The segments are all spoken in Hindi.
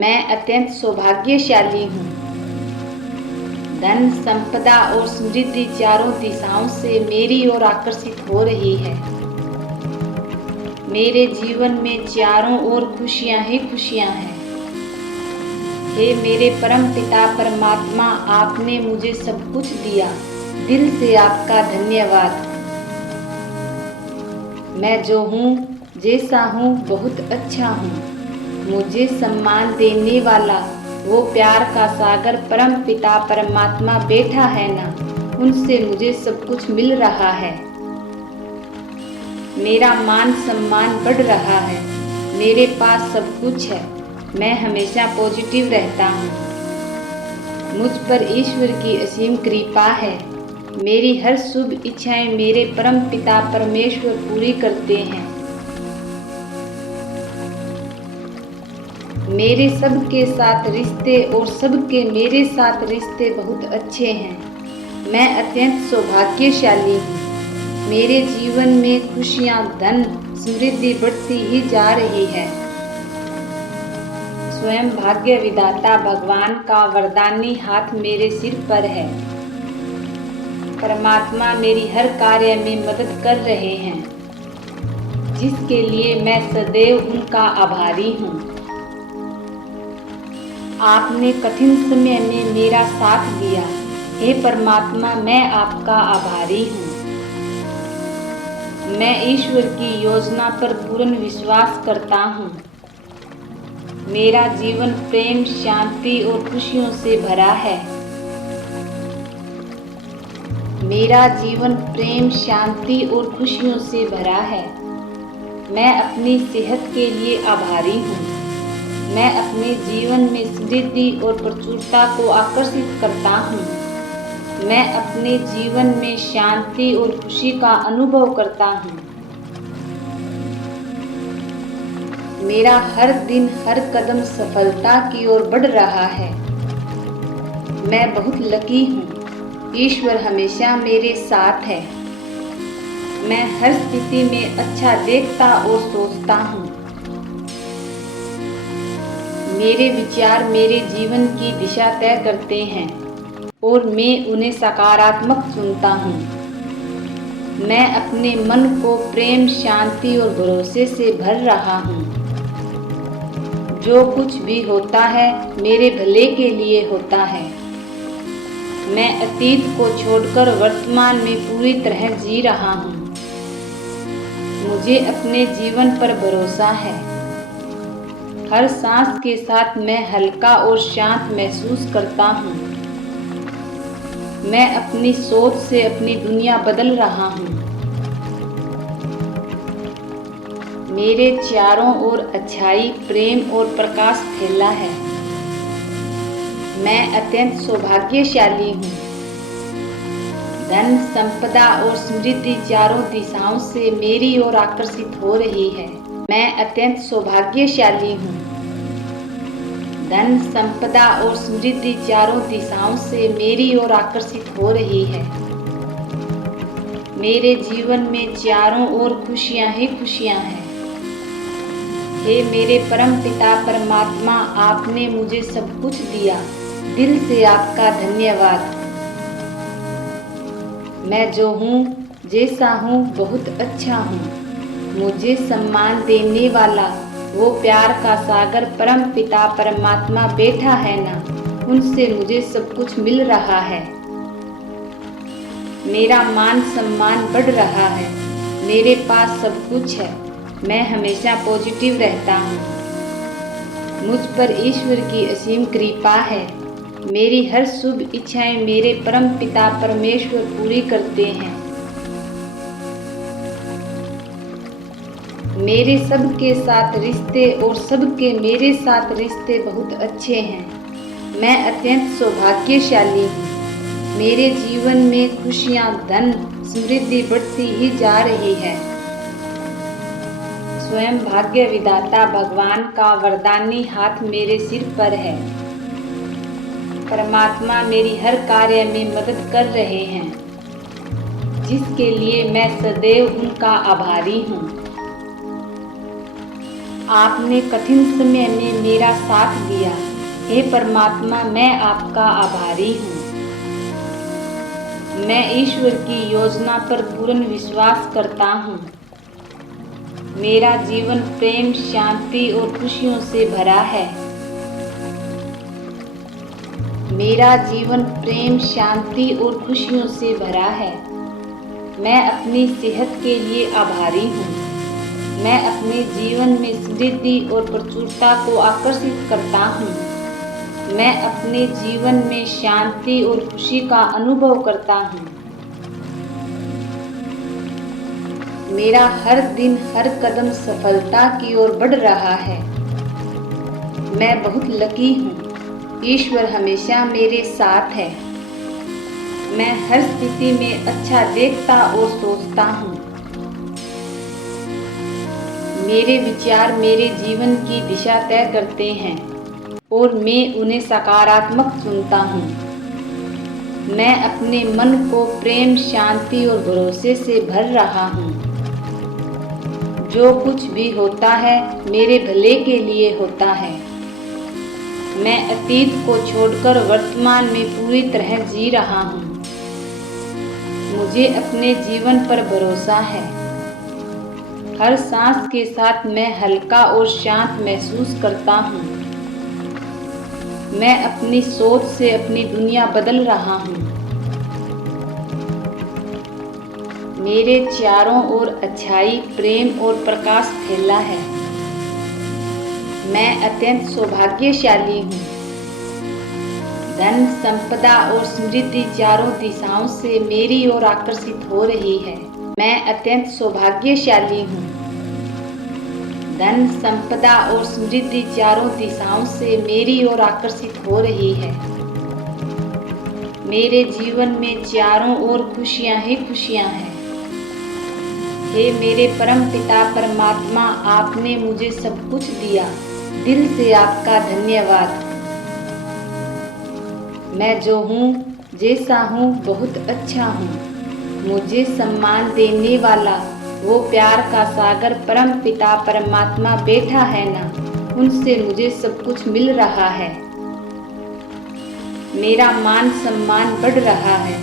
मैं अत्यंत सौभाग्यशाली हूँ। धन, संपदा और समृद्धि चारों दिशाओं से मेरी ओर आकर्षित हो रही है। मेरे जीवन में चारों ओर खुशियाँ ही खुशियाँ हैं। हे मेरे परम पिता परमात्मा, आपने मुझे सब कुछ दिया। दिल से आपका धन्यवाद। मैं जो हूँ, जैसा हूँ, बहुत अच्छा हूँ। मुझे सम्मान देने वाला वो प्यार का सागर परम पिता परमात्मा बैठा है ना, उनसे मुझे सब कुछ मिल रहा है। मेरा मान सम्मान बढ़ रहा है। मेरे पास सब कुछ है। मैं हमेशा पॉजिटिव रहता हूँ। मुझ पर ईश्वर की असीम कृपा है। मेरी हर शुभ इच्छाएं मेरे परम पिता परमेश्वर पूरी करते हैं। मेरे सबके साथ रिश्ते और सबके मेरे साथ रिश्ते बहुत अच्छे हैं। मैं अत्यंत सौभाग्यशाली हूँ। मेरे जीवन में खुशियाँ, धन, समृद्धि बढ़ती ही जा रही है। स्वयं भाग्य विधाता भगवान का वरदानी हाथ मेरे सिर पर है। परमात्मा मेरी हर कार्य में मदद कर रहे हैं, जिसके लिए मैं सदैव उनका आभारी हूँ। आपने कठिन समय में मेरा साथ दिया। हे परमात्मा, मैं आपका आभारी हूँ। मैं ईश्वर की योजना पर पूर्ण विश्वास करता हूँ। मेरा जीवन प्रेम, शांति और खुशियों से भरा है। मेरा जीवन प्रेम, शांति और खुशियों से भरा है। मैं अपनी सेहत के लिए आभारी हूँ। मैं अपने जीवन में समृद्धि और प्रचुरता को आकर्षित करता हूँ। मैं अपने जीवन में शांति और खुशी का अनुभव करता हूँ। मेरा हर दिन, हर कदम सफलता की ओर बढ़ रहा है। मैं बहुत लकी हूँ। ईश्वर हमेशा मेरे साथ है। मैं हर स्थिति में अच्छा देखता और सोचता हूँ। मेरे विचार मेरे जीवन की दिशा तय करते हैं और मैं उन्हें सकारात्मक चुनता हूँ। मैं अपने मन को प्रेम, शांति और भरोसे से भर रहा हूँ। जो कुछ भी होता है मेरे भले के लिए होता है। मैं अतीत को छोड़कर वर्तमान में पूरी तरह जी रहा हूँ। मुझे अपने जीवन पर भरोसा है। हर सांस के साथ मैं हल्का और शांत महसूस करता हूँ। मैं अपनी सोच से अपनी दुनिया बदल रहा हूँ। मेरे चारों ओर अच्छाई, प्रेम और प्रकाश फैला है। मैं अत्यंत सौभाग्यशाली हूँ। धन, संपदा और समृद्धि चारों दिशाओं से मेरी ओर आकर्षित हो रही है। मैं अत्यंत सौभाग्यशाली हूँ। धन, संपदा और समृद्धि चारों दिशाओं से मेरी ओर आकर्षित हो रही है। मेरे जीवन में चारों ओर खुशियाँ ही खुशियाँ हैं। हे मेरे परम पिता परमात्मा, आपने मुझे सब कुछ दिया। दिल से आपका धन्यवाद। मैं जो हूँ, जैसा हूँ, बहुत अच्छा हूँ। मुझे सम्मान देने वाला वो प्यार का सागर परम पिता परमात्मा बैठा है ना, उनसे मुझे सब कुछ मिल रहा है। मेरा मान सम्मान बढ़ रहा है। मेरे पास सब कुछ है। मैं हमेशा पॉजिटिव रहता हूँ। मुझ पर ईश्वर की असीम कृपा है। मेरी हर शुभ इच्छाएं मेरे परम पिता परमेश्वर पूरी करते हैं। मेरे सबके साथ रिश्ते और सबके मेरे साथ रिश्ते बहुत अच्छे हैं। मैं अत्यंत सौभाग्यशाली हूँ। मेरे जीवन में खुशियाँ, धन, समृद्धि बढ़ती ही जा रही है। स्वयं भाग्य विधाता भगवान का वरदानी हाथ मेरे सिर पर है। परमात्मा मेरी हर कार्य में मदद कर रहे हैं, जिसके लिए मैं सदैव उनका आभारी हूँ। आपने कठिन समय में मेरा साथ दिया। हे परमात्मा, मैं आपका आभारी हूँ। मैं ईश्वर की योजना पर पूर्ण विश्वास करता हूँ। मेरा जीवन प्रेम, शांति और खुशियों से भरा है। मेरा जीवन प्रेम, शांति और खुशियों से भरा है। मैं अपनी सेहत के लिए आभारी हूँ। मैं अपने जीवन में समृद्धि और प्रचुरता को आकर्षित करता हूँ। मैं अपने जीवन में शांति और खुशी का अनुभव करता हूँ। मेरा हर दिन, हर कदम सफलता की ओर बढ़ रहा है। मैं बहुत लकी हूँ। ईश्वर हमेशा मेरे साथ है। मैं हर स्थिति में अच्छा देखता और सोचता हूँ। मेरे विचार मेरे जीवन की दिशा तय करते हैं और मैं उन्हें सकारात्मक चुनता हूँ। मैं अपने मन को प्रेम, शांति और भरोसे से भर रहा हूँ। जो कुछ भी होता है मेरे भले के लिए होता है। मैं अतीत को छोड़कर वर्तमान में पूरी तरह जी रहा हूँ। मुझे अपने जीवन पर भरोसा है। हर सांस के साथ मैं हल्का और शांत महसूस करता हूँ। मैं अपनी सोच से अपनी दुनिया बदल रहा हूँ। मेरे चारों ओर अच्छाई, प्रेम और प्रकाश फैला है। मैं अत्यंत सौभाग्यशाली हूँ। धन, संपदा और समृद्धि चारों दिशाओं से मेरी ओर आकर्षित हो रही है। मैं अत्यंत सौभाग्यशाली हूँ। धन, संपदा और समृद्धि चारों दिशाओं से मेरी ओर आकर्षित हो रही है। मेरे जीवन में चारों ओर खुशियाँ ही खुशियाँ हैं। हे मेरे परम पिता परमात्मा, आपने मुझे सब कुछ दिया। दिल से आपका धन्यवाद। मैं जो हूँ, जैसा हूँ, बहुत अच्छा हूँ। मुझे सम्मान देने वाला वो प्यार का सागर परम पिता परमात्मा बैठा है ना, उनसे मुझे सब कुछ मिल रहा है। मेरा मान सम्मान बढ़ रहा है।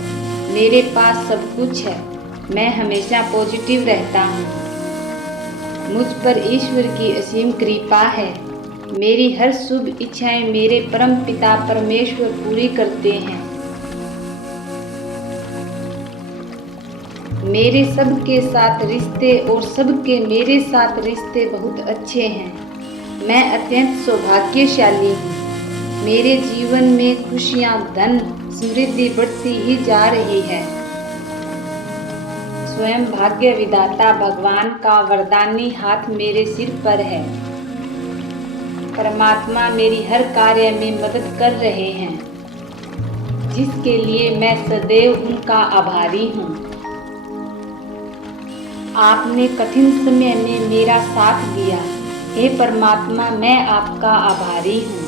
मेरे पास सब कुछ है। मैं हमेशा पॉजिटिव रहता हूँ। मुझ पर ईश्वर की असीम कृपा है। मेरी हर शुभ इच्छाएं मेरे परम पिता परमेश्वर पूरी करते हैं। मेरे सबके साथ रिश्ते और सबके मेरे साथ रिश्ते बहुत अच्छे हैं। मैं अत्यंत सौभाग्यशाली हूँ। मेरे जीवन में खुशियाँ, धन, समृद्धि बढ़ती ही जा रही है। स्वयं भाग्य विधाता भगवान का वरदानी हाथ मेरे सिर पर है। परमात्मा मेरी हर कार्य में मदद कर रहे हैं, जिसके लिए मैं सदैव उनका आभारी हूँ। आपने कठिन समय में मेरा साथ दिया। हे परमात्मा, मैं आपका आभारी हूँ।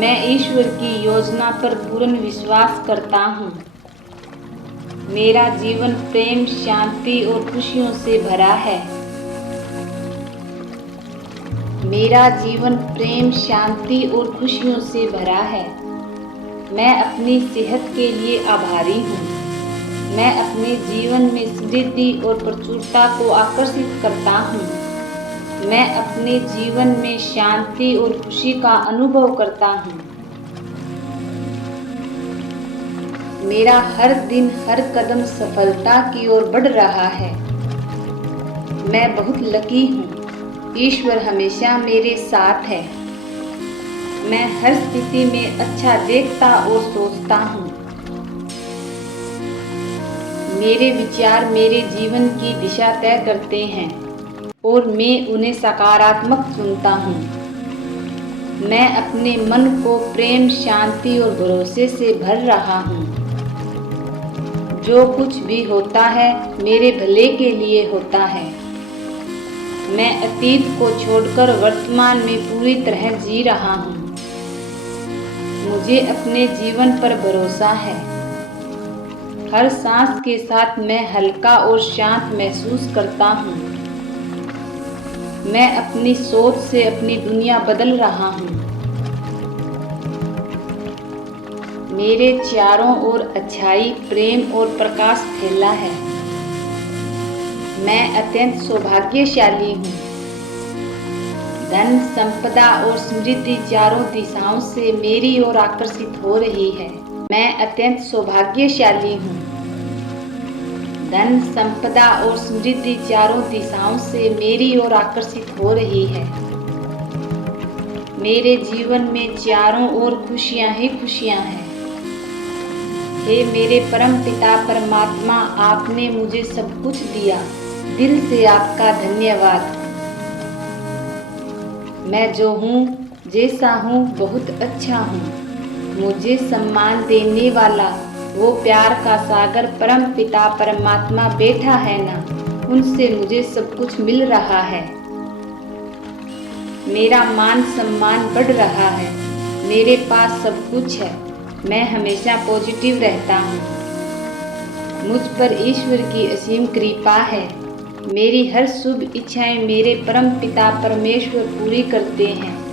मैं ईश्वर की योजना पर पूर्ण विश्वास करता हूँ। मेरा जीवन प्रेम, शांति और खुशियों से भरा है। मेरा जीवन प्रेम, शांति और खुशियों से भरा है। मैं अपनी सेहत के लिए आभारी हूँ। मैं अपने जीवन में समृद्धि और प्रचुरता को आकर्षित करता हूँ। मैं अपने जीवन में शांति और खुशी का अनुभव करता हूँ। मेरा हर दिन, हर कदम सफलता की ओर बढ़ रहा है। मैं बहुत लकी हूँ। ईश्वर हमेशा मेरे साथ है। मैं हर स्थिति में अच्छा देखता और सोचता हूँ। मेरे विचार मेरे जीवन की दिशा तय करते हैं और मैं उन्हें सकारात्मक चुनता हूँ। मैं अपने मन को प्रेम, शांति और भरोसे से भर रहा हूँ। जो कुछ भी होता है मेरे भले के लिए होता है। मैं अतीत को छोड़कर वर्तमान में पूरी तरह जी रहा हूँ। मुझे अपने जीवन पर भरोसा है। हर सांस के साथ मैं हल्का और शांत महसूस करता हूँ। मैं अपनी सोच से अपनी दुनिया बदल रहा हूँ। मेरे चारों ओर अच्छाई, प्रेम और प्रकाश फैला है। मैं अत्यंत सौभाग्यशाली हूँ। धन, संपदा और समृद्धि चारों दिशाओं से मेरी ओर आकर्षित हो रही है। मैं अत्यंत सौभाग्यशाली हूँ। धन, संपदा और समृद्धि चारों दिशाओं से मेरी ओर आकर्षित हो रही है। मेरे जीवन में चारों ओर खुशियाँ ही खुशियाँ हैं। हे मेरे परम पिता परमात्मा, आपने मुझे सब कुछ दिया। दिल से आपका धन्यवाद। मैं जो हूँ, जैसा हूँ, बहुत अच्छा हूँ। मुझे सम्मान देने वाला वो प्यार का सागर परम पिता परमात्मा बैठा है ना, उनसे मुझे सब कुछ मिल रहा है। मेरा मान सम्मान बढ़ रहा है। मेरे पास सब कुछ है। मैं हमेशा पॉजिटिव रहता हूँ। मुझ पर ईश्वर की असीम कृपा है। मेरी हर शुभ इच्छाएं मेरे परम पिता परमेश्वर पूरी करते हैं।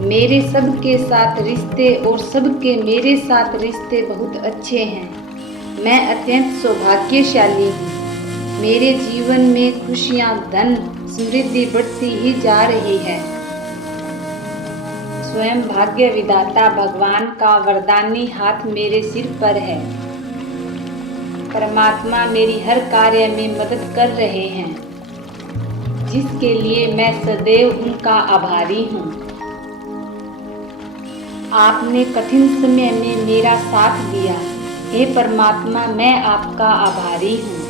मेरे सबके साथ रिश्ते और सबके मेरे साथ रिश्ते बहुत अच्छे हैं। मैं अत्यंत सौभाग्यशाली हूँ। मेरे जीवन में खुशियाँ, धन, समृद्धि बढ़ती ही जा रही है। स्वयं भाग्य विधाता भगवान का वरदानी हाथ मेरे सिर पर है। परमात्मा मेरी हर कार्य में मदद कर रहे हैं, जिसके लिए मैं सदैव उनका आभारी हूँ। आपने कठिन समय में मेरा साथ दिया। हे परमात्मा, मैं आपका आभारी हूँ।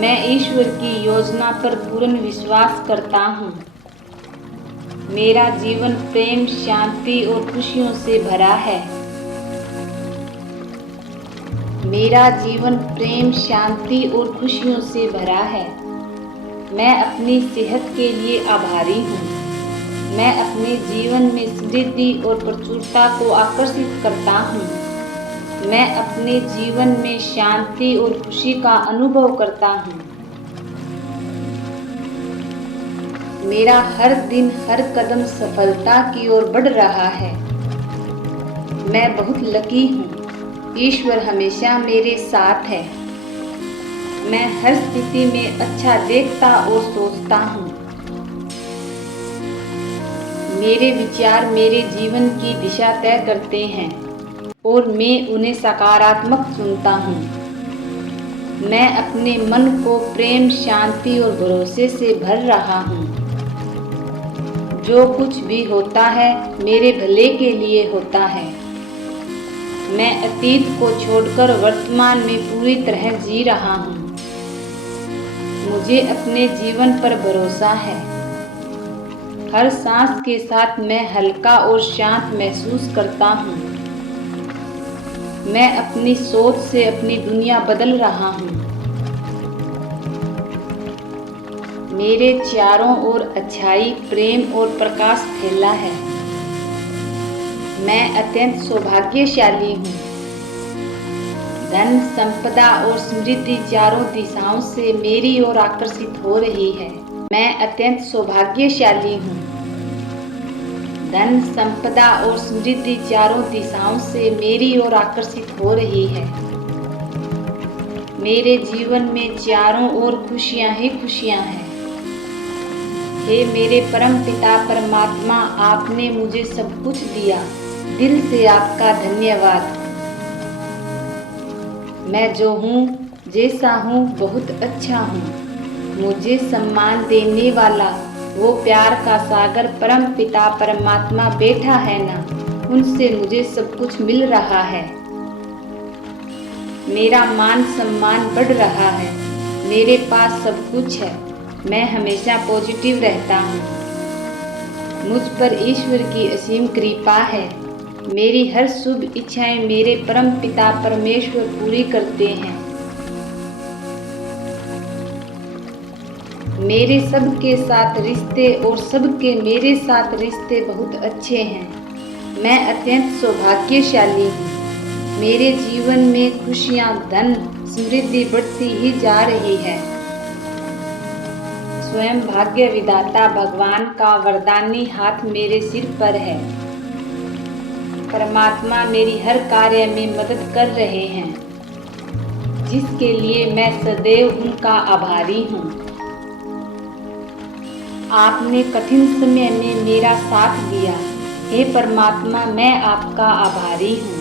मैं ईश्वर की योजना पर पूर्ण विश्वास करता हूँ। मेरा जीवन प्रेम, शांति और खुशियों से भरा है। मेरा जीवन प्रेम, शांति और खुशियों से भरा है। मैं अपनी सेहत के लिए आभारी हूँ। मैं अपने जीवन में समृद्धि और प्रचुरता को आकर्षित करता हूँ। मैं अपने जीवन में शांति और खुशी का अनुभव करता हूँ। मेरा हर दिन, हर कदम सफलता की ओर बढ़ रहा है। मैं बहुत लकी हूँ। ईश्वर हमेशा मेरे साथ है। मैं हर स्थिति में अच्छा देखता और सोचता हूँ। मेरे विचार मेरे जीवन की दिशा तय करते हैं और मैं उन्हें सकारात्मक चुनता हूँ। मैं अपने मन को प्रेम, शांति और भरोसे से भर रहा हूँ। जो कुछ भी होता है मेरे भले के लिए होता है। मैं अतीत को छोड़कर वर्तमान में पूरी तरह जी रहा हूँ। मुझे अपने जीवन पर भरोसा है। हर सांस के साथ मैं हल्का और शांत महसूस करता हूँ। मैं अपनी सोच से अपनी दुनिया बदल रहा हूँ। मेरे चारों ओर अच्छाई, प्रेम और प्रकाश फैला है। मैं अत्यंत सौभाग्यशाली हूँ। धन, संपदा और समृद्धि चारों दिशाओं से मेरी ओर आकर्षित हो रही है। मैं अत्यंत सौभाग्यशाली हूँ। धन, संपदा और समृद्धि चारों दिशाओं से मेरी ओर आकर्षित हो रही है। मेरे जीवन में चारों ओर खुशियाँ ही खुशियाँ हैं। हे मेरे परम पिता परमात्मा, आपने मुझे सब कुछ दिया। दिल से आपका धन्यवाद। मैं जो हूँ, जैसा हूँ, बहुत अच्छा हूँ। मुझे सम्मान देने वाला वो प्यार का सागर परम पिता परमात्मा बैठा है ना, उनसे मुझे सब कुछ मिल रहा है। मेरा मान सम्मान बढ़ रहा है। मेरे पास सब कुछ है। मैं हमेशा पॉजिटिव रहता हूँ। मुझ पर ईश्वर की असीम कृपा है। मेरी हर शुभ इच्छाएं मेरे परम पिता परमेश्वर पूरी करते हैं। मेरे सबके साथ रिश्ते और सबके मेरे साथ रिश्ते बहुत अच्छे हैं। मैं अत्यंत सौभाग्यशाली हूँ। मेरे जीवन में खुशियाँ, धन, समृद्धि बढ़ती ही जा रही है। स्वयं भाग्य विधाता भगवान का वरदानी हाथ मेरे सिर पर है। परमात्मा मेरी हर कार्य में मदद कर रहे हैं, जिसके लिए मैं सदैव उनका आभारी हूँ। आपने कठिन समय में मेरा साथ दिया, हे परमात्मा मैं आपका आभारी हूँ।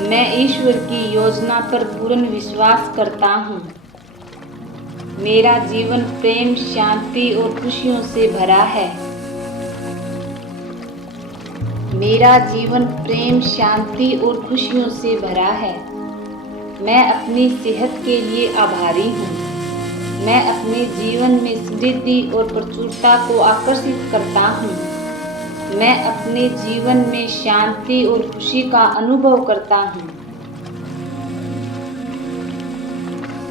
मैं ईश्वर की योजना पर पूर्ण विश्वास करता हूँ। मेरा जीवन प्रेम, शांति और खुशियों से भरा है। मेरा जीवन प्रेम, शांति और खुशियों से भरा है। मैं अपनी सेहत के लिए आभारी हूँ। मैं अपने जीवन में समृद्धि और प्रचुरता को आकर्षित करता हूँ। मैं अपने जीवन में शांति और खुशी का अनुभव करता हूँ।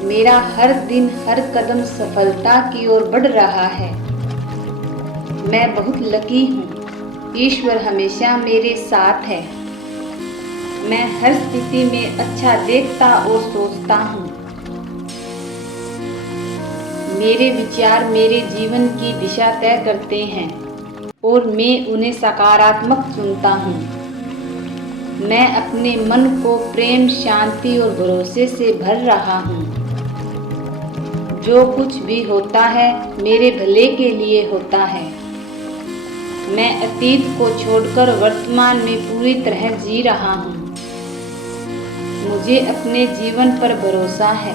मेरा हर दिन, हर कदम सफलता की ओर बढ़ रहा है। मैं बहुत लकी हूँ। ईश्वर हमेशा मेरे साथ है। मैं हर स्थिति में अच्छा देखता और सोचता हूँ। मेरे विचार मेरे जीवन की दिशा तय करते हैं और मैं उन्हें सकारात्मक चुनता हूँ। मैं अपने मन को प्रेम, शांति और भरोसे से भर रहा हूँ। जो कुछ भी होता है मेरे भले के लिए होता है। मैं अतीत को छोड़कर वर्तमान में पूरी तरह जी रहा हूँ। मुझे अपने जीवन पर भरोसा है।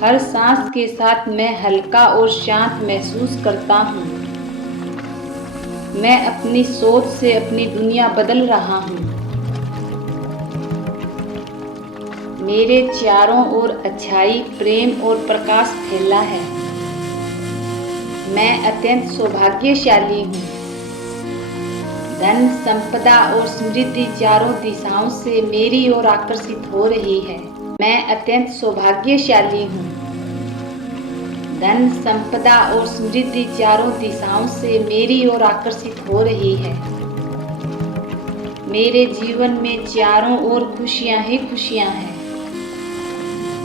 हर सांस के साथ मैं हल्का और शांत महसूस करता हूँ। मैं अपनी सोच से अपनी दुनिया बदल रहा हूँ। मेरे चारों ओर अच्छाई, प्रेम और प्रकाश फैला है। मैं अत्यंत सौभाग्यशाली हूँ। धन, संपदा और समृद्धि चारों दिशाओं से मेरी ओर आकर्षित हो रही है। मैं अत्यंत सौभाग्यशाली हूँ। धन, संपदा और समृद्धि चारों दिशाओं से मेरी ओर आकर्षित हो रही है। मेरे जीवन में चारों ओर खुशियाँ ही खुशियाँ हैं।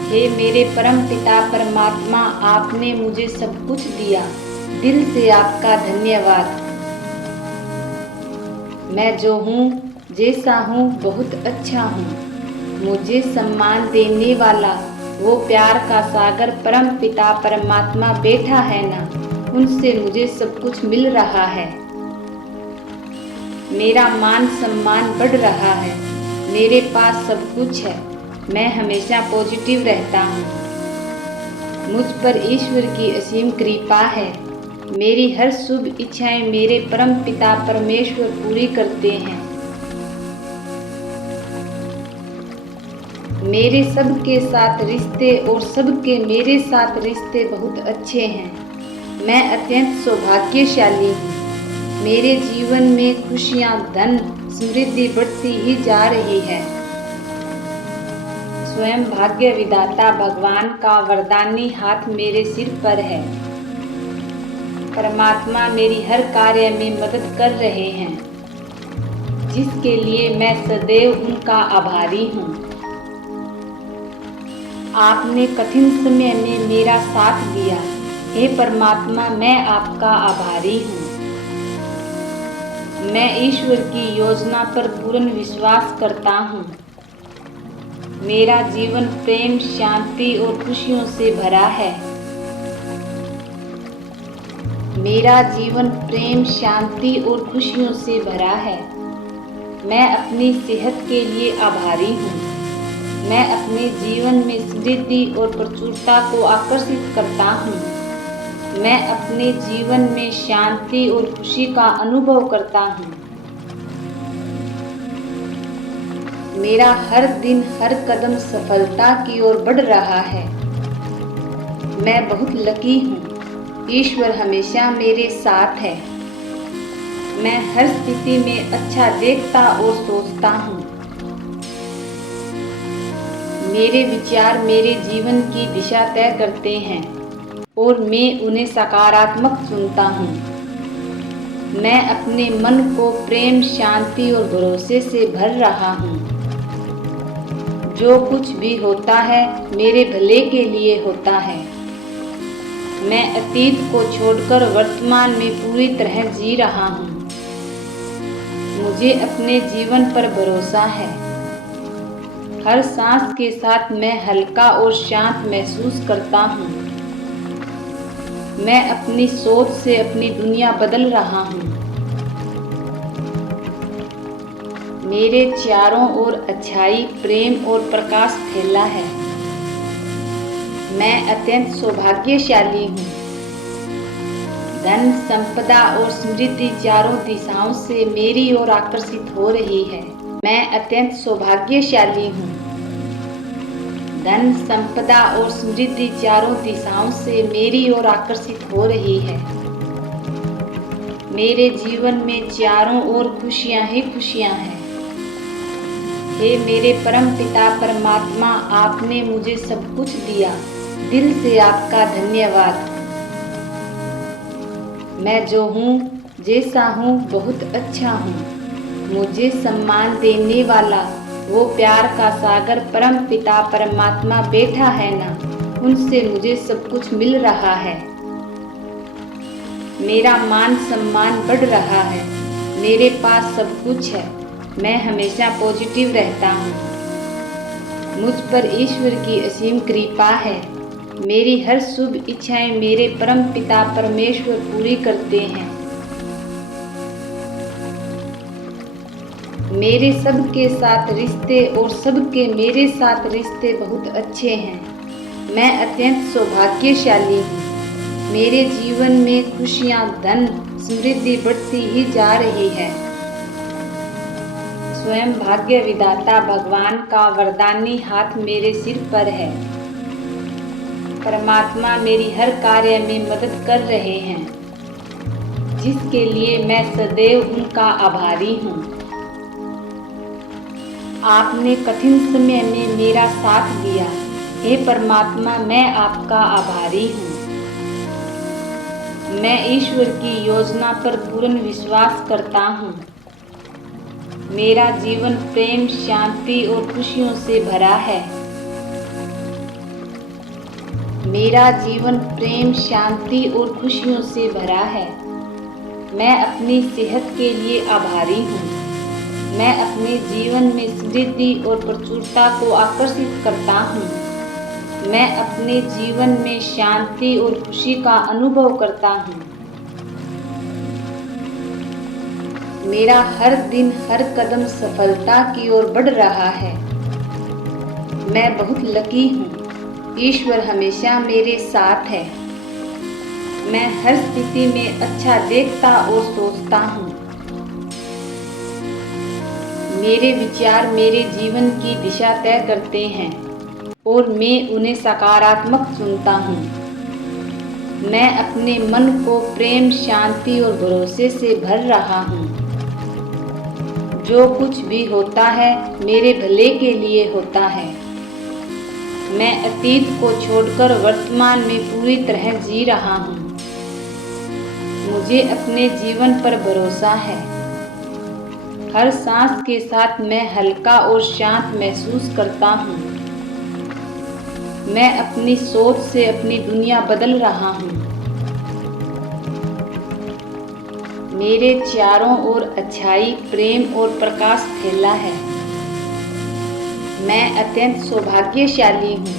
हे मेरे परम पिता परमात्मा, आपने मुझे सब कुछ दिया। दिल से आपका धन्यवाद। मैं जो हूँ, जैसा हूँ, बहुत अच्छा हूँ। मुझे सम्मान देने वाला वो प्यार का सागर परम पिता परमात्मा बैठा है ना, उनसे मुझे सब कुछ मिल रहा है। मेरा मान सम्मान बढ़ रहा है। मेरे पास सब कुछ है। मैं हमेशा पॉजिटिव रहता हूँ। मुझ पर ईश्वर की असीम कृपा है। मेरी हर शुभ इच्छाएं मेरे परम पिता परमेश्वर पूरी करते हैं। मेरे सबके साथ रिश्ते और सबके मेरे साथ रिश्ते बहुत अच्छे हैं। मैं अत्यंत सौभाग्यशाली हूँ। मेरे जीवन में खुशियाँ, धन, समृद्धि बढ़ती ही जा रही है। स्वयं भाग्य विधाता भगवान का वरदानी हाथ मेरे सिर पर है। परमात्मा मेरी हर कार्य में मदद कर रहे हैं, जिसके लिए मैं सदैव उनका आभारी हूँ। आपने कठिन समय में मेरा साथ दिया, हे परमात्मा मैं आपका आभारी हूँ। मैं ईश्वर की योजना पर पूर्ण विश्वास करता हूँ। मेरा जीवन प्रेम, शांति और खुशियों से भरा है। मेरा जीवन प्रेम, शांति और खुशियों से भरा है। मैं अपनी सेहत के लिए आभारी हूँ। मैं अपने जीवन में समृद्धि और प्रचुरता को आकर्षित करता हूँ। मैं अपने जीवन में शांति और खुशी का अनुभव करता हूँ। मेरा हर दिन, हर कदम सफलता की ओर बढ़ रहा है। मैं बहुत लकी हूँ। ईश्वर हमेशा मेरे साथ है। मैं हर स्थिति में अच्छा देखता और सोचता हूँ। मेरे विचार मेरे जीवन की दिशा तय करते हैं और मैं उन्हें सकारात्मक चुनता हूँ। मैं अपने मन को प्रेम, शांति और भरोसे से भर रहा हूँ। जो कुछ भी होता है मेरे भले के लिए होता है। मैं अतीत को छोड़कर वर्तमान में पूरी तरह जी रहा हूँ। मुझे अपने जीवन पर भरोसा है। हर सांस के साथ मैं हल्का और शांत महसूस करता हूँ। मैं अपनी सोच से अपनी दुनिया बदल रहा हूँ। मेरे चारों ओर अच्छाई, प्रेम और प्रकाश फैला है। मैं अत्यंत सौभाग्यशाली हूँ। धन, संपदा और समृद्धि चारों दिशाओं से मेरी ओर आकर्षित हो रही है। मैं अत्यंत सौभाग्यशाली हूँ। धन, संपदा और समृद्धि चारों दिशाओं से मेरी ओर आकर्षित हो रही है। मेरे जीवन में चारों ओर खुशियाँ ही खुशियाँ हैं। हे मेरे परम पिता परमात्मा, आपने मुझे सब कुछ दिया। दिल से आपका धन्यवाद। मैं जो हूँ, जैसा हूँ, बहुत अच्छा हूँ। मुझे सम्मान देने वाला वो प्यार का सागर परम पिता परमात्मा बैठा है ना, उनसे मुझे सब कुछ मिल रहा है। मेरा मान सम्मान बढ़ रहा है। मेरे पास सब कुछ है। मैं हमेशा पॉजिटिव रहता हूँ। मुझ पर ईश्वर की असीम कृपा है। मेरी हर शुभ इच्छाएं मेरे परम पिता परमेश्वर पूरी करते हैं। मेरे सबके साथ रिश्ते और सबके मेरे साथ रिश्ते बहुत अच्छे हैं। मैं अत्यंत सौभाग्यशाली हूँ। मेरे जीवन में खुशियाँ, धन, समृद्धि बढ़ती ही जा रही है। स्वयं भाग्य विधाता भगवान का वरदानी हाथ मेरे सिर पर है। परमात्मा मेरी हर कार्य में मदद कर रहे हैं, जिसके लिए मैं सदैव उनका आभारी हूँ। आपने कठिन समय में मेरा साथ दिया। हे परमात्मा, मैं आपका आभारी हूँ। मैं ईश्वर की योजना पर पूर्ण विश्वास करता हूँ। मेरा जीवन प्रेम, शांति और खुशियों से भरा है। मेरा जीवन प्रेम, शांति और खुशियों से भरा है। मैं अपनी सेहत के लिए आभारी हूँ। मैं अपने जीवन में समृद्धि और प्रचुरता को आकर्षित करता हूँ। मैं अपने जीवन में शांति और खुशी का अनुभव करता हूँ। मेरा हर दिन, हर कदम सफलता की ओर बढ़ रहा है। मैं बहुत लकी हूँ। ईश्वर हमेशा मेरे साथ है। मैं हर स्थिति में अच्छा देखता और सोचता हूँ। मेरे विचार मेरे जीवन की दिशा तय करते हैं और मैं उन्हें सकारात्मक चुनता हूँ। मैं अपने मन को प्रेम, शांति और भरोसे से भर रहा हूँ। जो कुछ भी होता है मेरे भले के लिए होता है। मैं अतीत को छोड़कर वर्तमान में पूरी तरह जी रहा हूँ। मुझे अपने जीवन पर भरोसा है। हर सांस के साथ मैं हल्का और शांत महसूस करता हूँ। मैं अपनी सोच से अपनी दुनिया बदल रहा हूँ। मेरे चारों ओर अच्छाई, प्रेम और प्रकाश फैला है। मैं अत्यंत सौभाग्यशाली हूँ।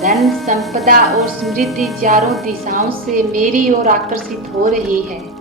धन, संपदा और समृद्धि चारों दिशाओं से मेरी ओर आकर्षित हो रही है।